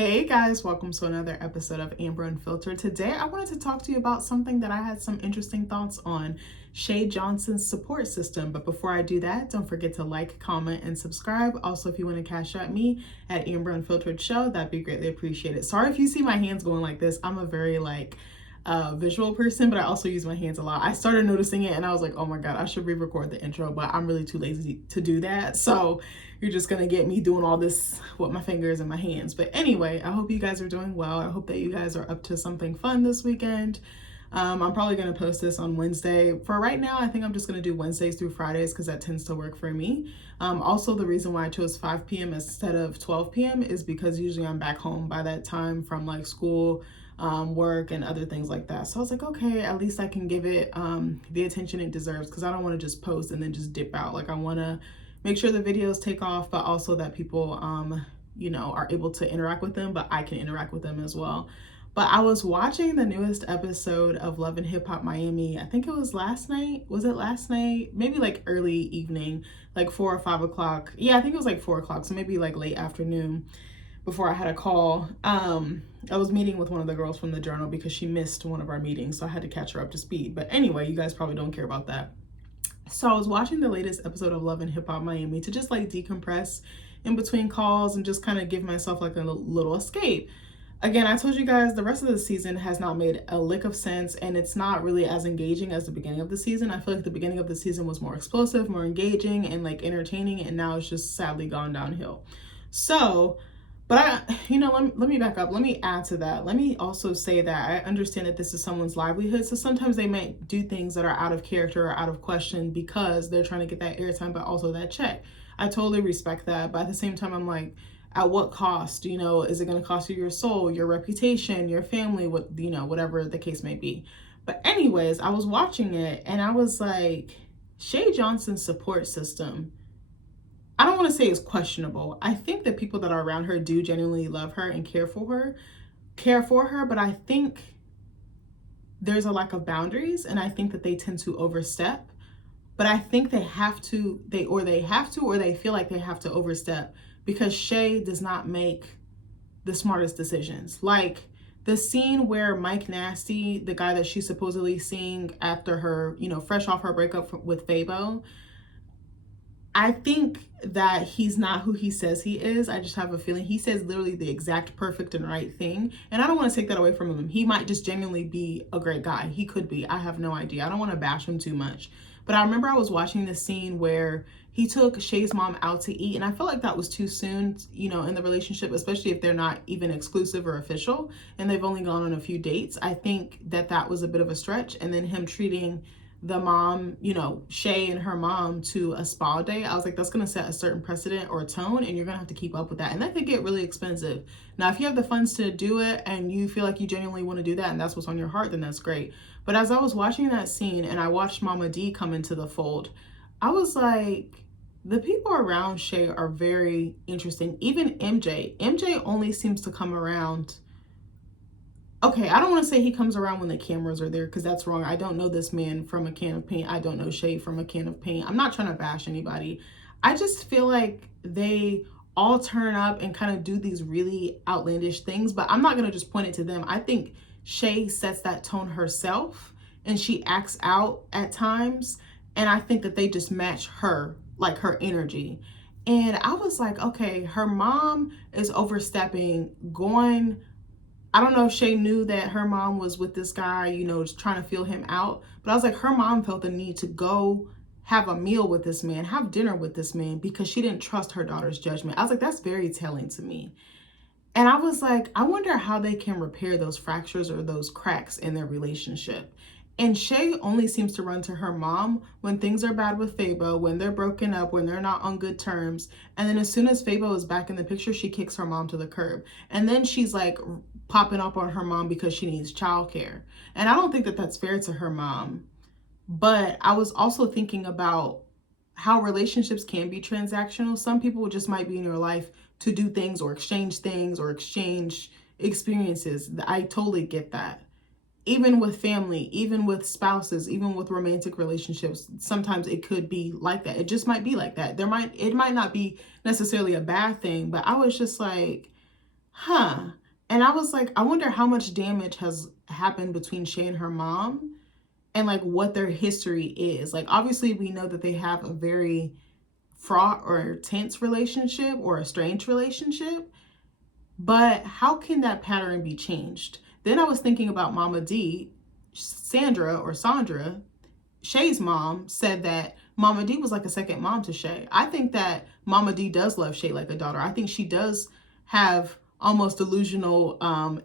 Hey guys, welcome to another episode of Amber Unfiltered. Today I wanted to talk to you about something that I had some interesting thoughts on, Shay Johnson's support system. But before I do that, don't forget to like, comment, and subscribe. Also, if you want to cash at me at AmberUnfilteredShow, that'd be greatly appreciated. Sorry if you see my hands going like this. I'm a very visual person, but I also use my hands a lot. I started noticing it and I was like, oh my God, I should re-record the intro, but I'm really too lazy to do that. So you're just gonna get me doing all this with my fingers and my hands. But anyway, I hope you guys are doing well. I hope that you guys are up to something fun this weekend. I'm probably gonna post this on Wednesday. For right now, I think I'm just gonna do Wednesdays through Fridays because that tends to work for me. Also, the reason why I chose 5 p.m. instead of 12 p.m. is because usually I'm back home by that time from like school, work, and other things like that. So I was like, okay, at least I can give it the attention it deserves, because I don't want to just post and then just dip out. Like, I want to make sure the videos take off, but also that people are able to interact with them, but I can interact with them as well. But I was watching the newest episode of Love and Hip Hop Miami. I think it was last night. Was it last night? Maybe like early evening, like 4 or 5 o'clock. Yeah, I think it was like 4 o'clock. So maybe like late afternoon before I had a call. I was meeting with one of the girls from the journal because she missed one of our meetings. So I had to catch her up to speed. But anyway, you guys probably don't care about that. So I was watching the latest episode of Love and Hip Hop Miami to just like decompress in between calls and just kind of give myself like a little escape. Again, I told you guys the rest of the season has not made a lick of sense, and it's not really as engaging as the beginning of the season. I feel like the beginning of the season was more explosive, more engaging, and like entertaining, and now it's just sadly gone downhill. So, but let me back up. Let me add to that. Let me also say that I understand that this is someone's livelihood. So sometimes they might do things that are out of character or out of question because they're trying to get that airtime, but also that check. I totally respect that. But at the same time, I'm like, at what cost? Is it going to cost you your soul, your reputation, your family, whatever the case may be. But anyways, I was watching it and I was like, Shay Johnson's support system, I don't want to say it's questionable. I think that people that are around her do genuinely love her and care for her, but I think there's a lack of boundaries, and I think that they tend to overstep. But I think they feel like they have to overstep because Shay does not make the smartest decisions. Like the scene where Mike Nasty, the guy that she's supposedly seeing after her, fresh off her breakup with Fabo, I think that he's not who he says he is. I just have a feeling he says literally the exact perfect and right thing. And I don't want to take that away from him. He might just genuinely be a great guy. He could be. I have no idea. I don't want to bash him too much. But I remember I was watching this scene where he took Shay's mom out to eat. And I felt like that was too soon, in the relationship, especially if they're not even exclusive or official and they've only gone on a few dates. I think that was a bit of a stretch. And then him treating the mom, Shay and her mom to a spa day, I was like, that's going to set a certain precedent or a tone, and you're going to have to keep up with that. And that could get really expensive. Now, if you have the funds to do it and you feel like you genuinely want to do that and that's what's on your heart, then that's great. But as I was watching that scene and I watched Mama D come into the fold, I was like, the people around Shay are very interesting. Even MJ only seems to come around. Okay, I don't want to say he comes around when the cameras are there, because that's wrong. I don't know this man from a can of paint. I don't know Shay from a can of paint. I'm not trying to bash anybody. I just feel like they all turn up and kind of do these really outlandish things, but I'm not going to just point it to them. I think Shay sets that tone herself and she acts out at times. And I think that they just match her, like her energy. And I was like, okay, her mom is overstepping, I don't know if Shay knew that her mom was with this guy, just trying to feel him out. But I was like, her mom felt the need to go have a meal with this man, have dinner with this man, because she didn't trust her daughter's judgment. I was like, that's very telling to me. And I was like, I wonder how they can repair those fractures or those cracks in their relationship. And Shay only seems to run to her mom when things are bad with Fabo, when they're broken up, when they're not on good terms. And then as soon as Fabo is back in the picture, she kicks her mom to the curb. And then she's like popping up on her mom because she needs childcare. And I don't think that that's fair to her mom. But I was also thinking about how relationships can be transactional. Some people just might be in your life to do things or exchange experiences. I totally get that. Even with family, even with spouses, even with romantic relationships, sometimes it could be like that. It just might be like that. It might not be necessarily a bad thing, but I was just like, huh. And I was like, I wonder how much damage has happened between Shay and her mom and like what their history is. Like, obviously, we know that they have a very fraught or tense relationship or a strange relationship, but how can that pattern be changed? Then I was thinking about Mama D, Sandra, Shay's mom, said that Mama D was like a second mom to Shay. I think that Mama D does love Shay like a daughter. I think she does have almost delusional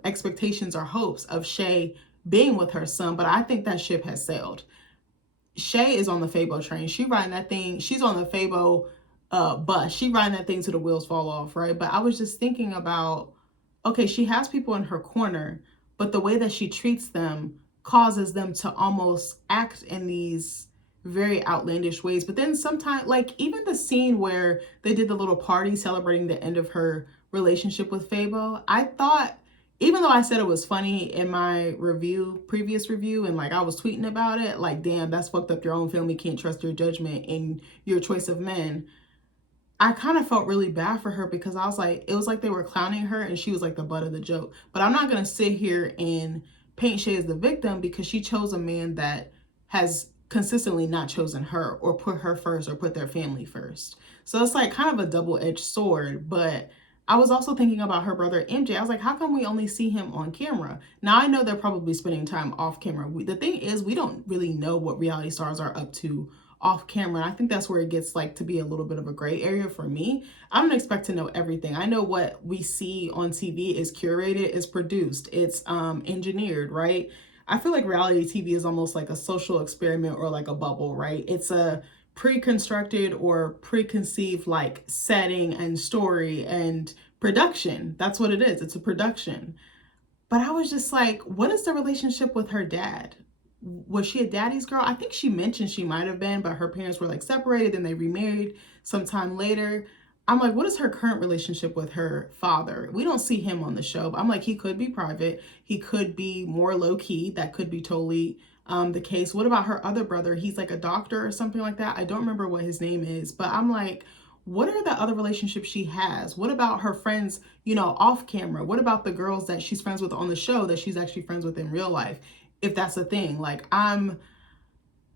expectations or hopes of Shay being with her son, but I think that ship has sailed. Shay is on the Fabo train. She riding that thing. She's on the Fabo bus. She riding that thing till the wheels fall off, right? But I was just thinking about, okay, she has people in her corner, but the way that she treats them causes them to almost act in these very outlandish ways. But then sometimes, like even the scene where they did the little party celebrating the end of her relationship with Fabo, I thought, even though I said it was funny in my previous review, and like I was tweeting about it, like, damn, that's fucked up. Your own family can't trust your judgment in your choice of men. I kind of felt really bad for her because I was like, it was like they were clowning her and she was like the butt of the joke. But I'm not going to sit here and paint Shay as the victim because she chose a man that has consistently not chosen her or put her first or put their family first. So it's like kind of a double-edged sword. But I was also thinking about her brother MJ. I was like, how come we only see him on camera? Now I know they're probably spending time off camera. The thing is, we don't really know what reality stars are up to off camera. And I think that's where it gets like to be a little bit of a gray area for me. I don't expect to know everything. I know what we see on TV is curated, is produced, it's engineered, right? I feel like reality TV is almost like a social experiment or like a bubble, right? It's a pre-constructed or preconceived like setting and story and production. That's what it is. It's a production. But I was just like, what is the relationship with her dad? Was she a daddy's girl? I think she mentioned she might have been, but her parents were like separated and they remarried sometime later. I'm like, what is her current relationship with her father? We don't see him on the show, but I'm like, he could be private. He could be more low key. That could be totally the case. What about her other brother? He's like a doctor or something like that. I don't remember what his name is, but I'm like, what are the other relationships she has? What about her friends, off camera? What about the girls that she's friends with on the show that she's actually friends with in real life? If that's a thing. Like, I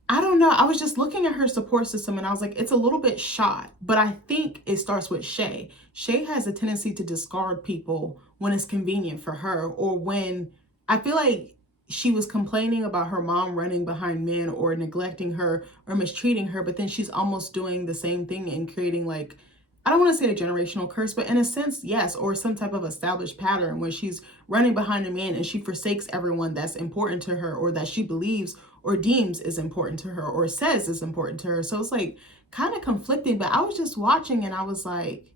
don't know. I was just looking at her support system and I was like, it's a little bit shot, but I think it starts with Shay. Shay has a tendency to discard people when it's convenient for her, or when I feel like she was complaining about her mom running behind men or neglecting her or mistreating her, but then she's almost doing the same thing and creating like, I don't want to say a generational curse, but in a sense, yes, or some type of established pattern where she's running behind a man and she forsakes everyone that's important to her or that she believes or deems is important to her or says is important to her. So it's like kind of conflicting, but I was just watching and I was like,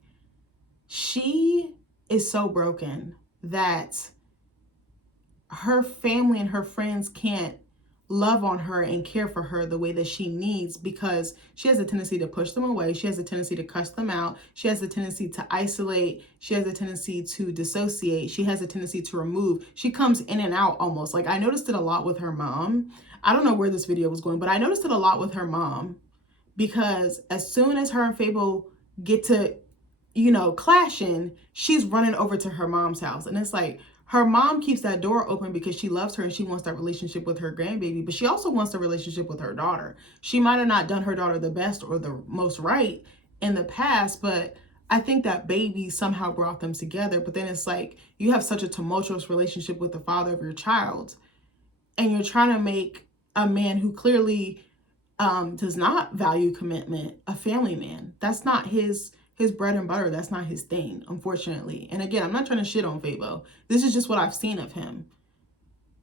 she is so broken that her family and her friends can't love on her and care for her the way that she needs, because she has a tendency to push them away. She has a tendency to cuss them out. She has a tendency to isolate. She has a tendency to dissociate. She has a tendency to remove. She comes in and out almost. Like, I noticed it a lot with her mom. I don't know where this video was going, but I noticed it a lot with her mom, because as soon as her and Fable get to, clashing, she's running over to her mom's house. And it's like, her mom keeps that door open because she loves her and she wants that relationship with her grandbaby, but she also wants the relationship with her daughter. She might have not done her daughter the best or the most right in the past, but I think that baby somehow brought them together. But then it's like, you have such a tumultuous relationship with the father of your child, and you're trying to make a man who clearly does not value commitment a family man. That's not his bread and butter. That's not his thing, unfortunately. And again, I'm not trying to shit on Fabo. This is just what I've seen of him.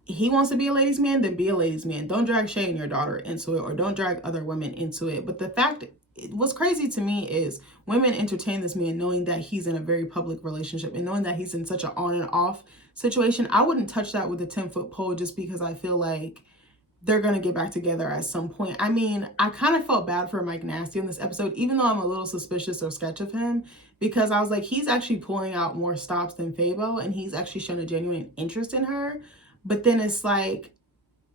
He wants to be a ladies' man, then be a ladies' man. Don't drag Shay and your daughter into it, or don't drag other women into it. But the fact, what's crazy to me is women entertain this man knowing that he's in a very public relationship and knowing that he's in such an on and off situation. I wouldn't touch that with a 10-foot pole just because I feel like they're going to get back together at some point. I mean, I kind of felt bad for Mike Nasty on this episode, even though I'm a little suspicious or sketch of him, because I was like, he's actually pulling out more stops than Fabo, and he's actually shown a genuine interest in her. But then it's like,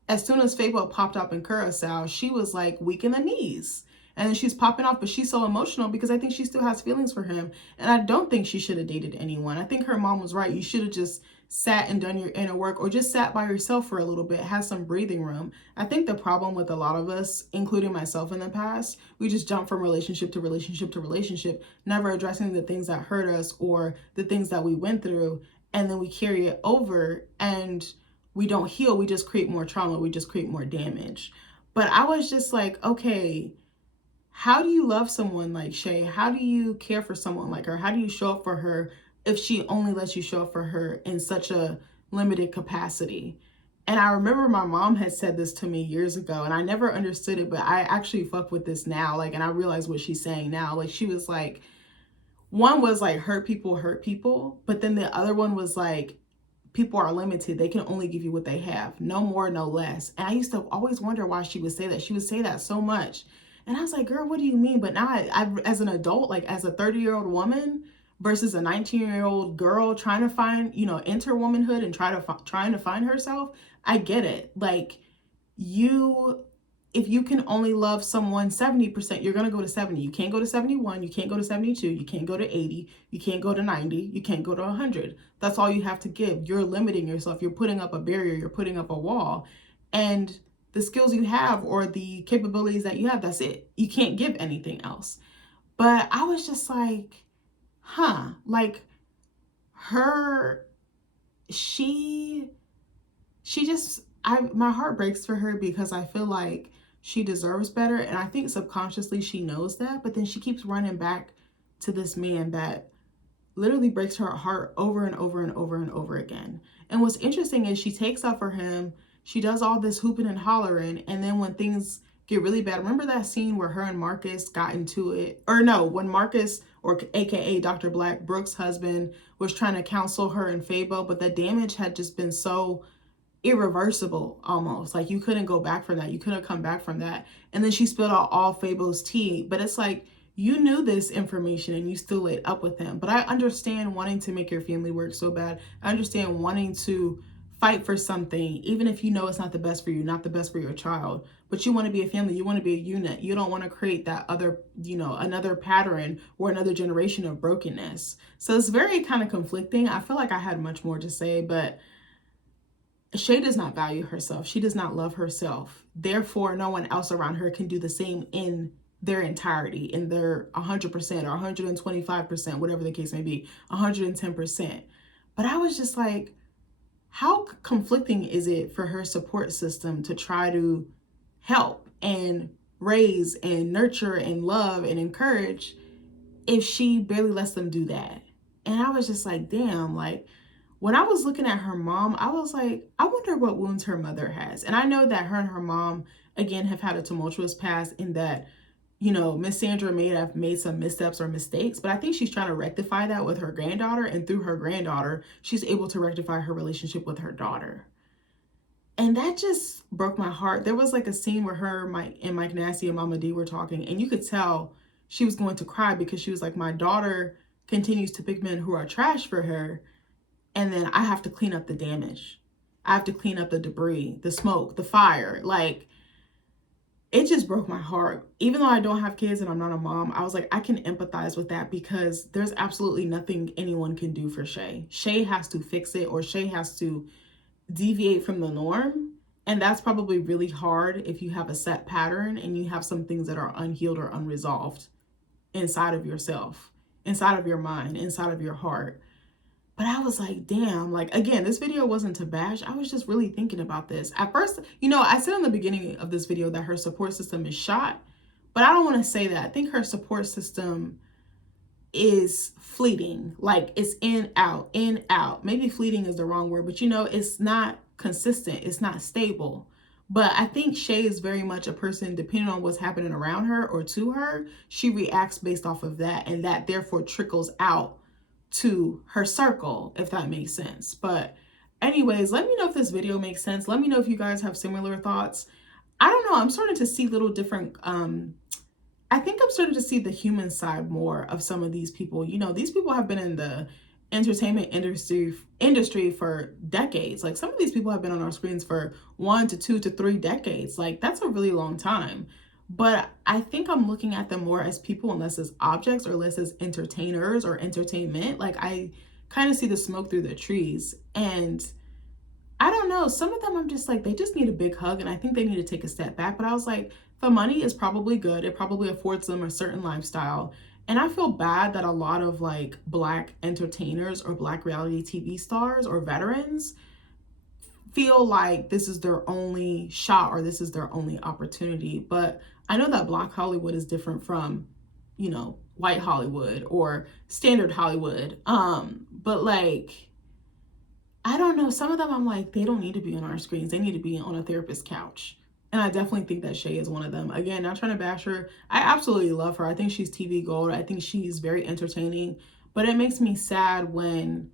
as soon as Fabo popped up in Curacao, she was like weak in the knees. And then she's popping off, but she's so emotional because I think she still has feelings for him. And I don't think she should have dated anyone. I think her mom was right. You should have just sat and done your inner work, or just sat by yourself for a little bit, have some breathing room. I think the problem with a lot of us, including myself in the past, we just jump from relationship to relationship to relationship, never addressing the things that hurt us or the things that we went through. And then we carry it over and we don't heal. We just create more trauma. We just create more damage. But I was just like, okay, how do you love someone like Shay? How do you care for someone like her? How do you show up for her if she only lets you show up for her in such a limited capacity? And I remember my mom had said this to me years ago, and I never understood it, but I actually fuck with this now. Like, and I realize what she's saying now. Like, she was like, one was like, hurt people. But then the other one was like, people are limited. They can only give you what they have. No more, no less. And I used to always wonder why she would say that. She would say that so much. And I was like, girl, what do you mean? But now I as an adult, like as a 30-year-old woman versus a 19-year-old girl trying to find, enter womanhood and trying to find herself, I get it. Like, if you can only love someone 70%, you're going to go to 70. You can't go to 71. You can't go to 72. You can't go to 80. You can't go to 90. You can't go to 100. That's all you have to give. You're limiting yourself. You're putting up a barrier. You're putting up a wall. And the skills you have or the capabilities that you have, that's it. You can't give anything else. But I was just like, like my heart breaks for her because I feel like she deserves better. And I think subconsciously she knows that, but then she keeps running back to this man that literally breaks her heart over and over and over and over again. And what's interesting is she takes up for him. She does all this hooping and hollering. And then when things get really bad, remember that scene where her and Marcus got into it? Or no, when Marcus, or AKA Dr. Black, Brooke's husband, was trying to counsel her and Fabo, but the damage had just been so irreversible almost. Like, you couldn't go back from that. You couldn't come back from that. And then she spilled out all Fabo's tea. But it's like, you knew this information and you still laid up with him. But I understand wanting to make your family work so bad. I understand wanting to fight for something, even if you know it's not the best for you, not the best for your child, but you want to be a family, you want to be a unit. You don't want to create that other, another pattern or another generation of brokenness. So it's very kind of conflicting. I feel like I had much more to say, but Shay does not value herself. She does not love herself. Therefore, no one else around her can do the same in their entirety, in their 100% or 125%, whatever the case may be, 110%. But I was just like, how conflicting is it for her support system to try to help and raise and nurture and love and encourage if she barely lets them do that? And I was just like, damn, like, when I was looking at her mom, I was like, I wonder what wounds her mother has. And I know that her and her mom, again, have had a tumultuous past in that, Miss Sandra may have made some missteps or mistakes, but I think she's trying to rectify that with her granddaughter. And through her granddaughter, she's able to rectify her relationship with her daughter. And that just broke my heart. There was like a scene where her, Mike Nasty and Mama D were talking, and you could tell she was going to cry because she was like, my daughter continues to pick men who are trash for her. And then I have to clean up the damage. I have to clean up the debris, the smoke, the fire. Like, it just broke my heart. Even though I don't have kids and I'm not a mom, I was like, I can empathize with that because there's absolutely nothing anyone can do for Shay. Shay has to fix it, or Shay has to deviate from the norm. And that's probably really hard if you have a set pattern and you have some things that are unhealed or unresolved inside of yourself, inside of your mind, inside of your heart. But I was like, damn, like, again, this video wasn't to bash. I was just really thinking about this. At first, I said in the beginning of this video that her support system is shot, but I don't want to say that. I think her support system is fleeting. Like, it's in, out, in, out. Maybe fleeting is the wrong word, but it's not consistent. It's not stable. But I think Shay is very much a person, depending on what's happening around her or to her, she reacts based off of that. And that therefore trickles out to her circle, if that makes sense. But anyways, let me know if this video makes sense. Let me know if you guys have similar thoughts. I don't know. I'm starting to see little different, I think I'm starting to see the human side more of some of these people. These people have been in the entertainment industry for decades. Like, some of these people have been on our screens for 1 to 2 to 3 decades. Like, that's a really long time. But I think I'm looking at them more as people and less as objects, or less as entertainers or entertainment. Like, I kind of see the smoke through the trees. And I don't know, some of them I'm just like, they just need a big hug, and I think they need to take a step back. But I was like, the money is probably good. It probably affords them a certain lifestyle. And I feel bad that a lot of like Black entertainers or Black reality TV stars or veterans feel like this is their only shot or this is their only opportunity. But I know that Black Hollywood is different from, white Hollywood or standard Hollywood. But like, I don't know. Some of them I'm like, they don't need to be on our screens. They need to be on a therapist's couch. And I definitely think that Shay is one of them. Again, not trying to bash her. I absolutely love her. I think she's TV gold. I think she's very entertaining. But it makes me sad when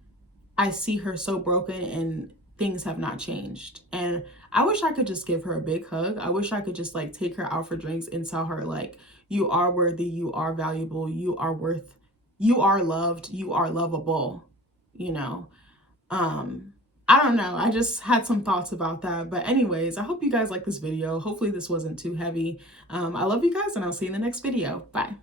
I see her so broken and things have not changed. And I wish I could just give her a big hug. I wish I could just like take her out for drinks and tell her like, you are worthy, you are valuable, you are loved, you are lovable, you know. I don't know. I just had some thoughts about that. But anyways, I hope you guys like this video. Hopefully this wasn't too heavy. I love you guys, and I'll see you in the next video. Bye.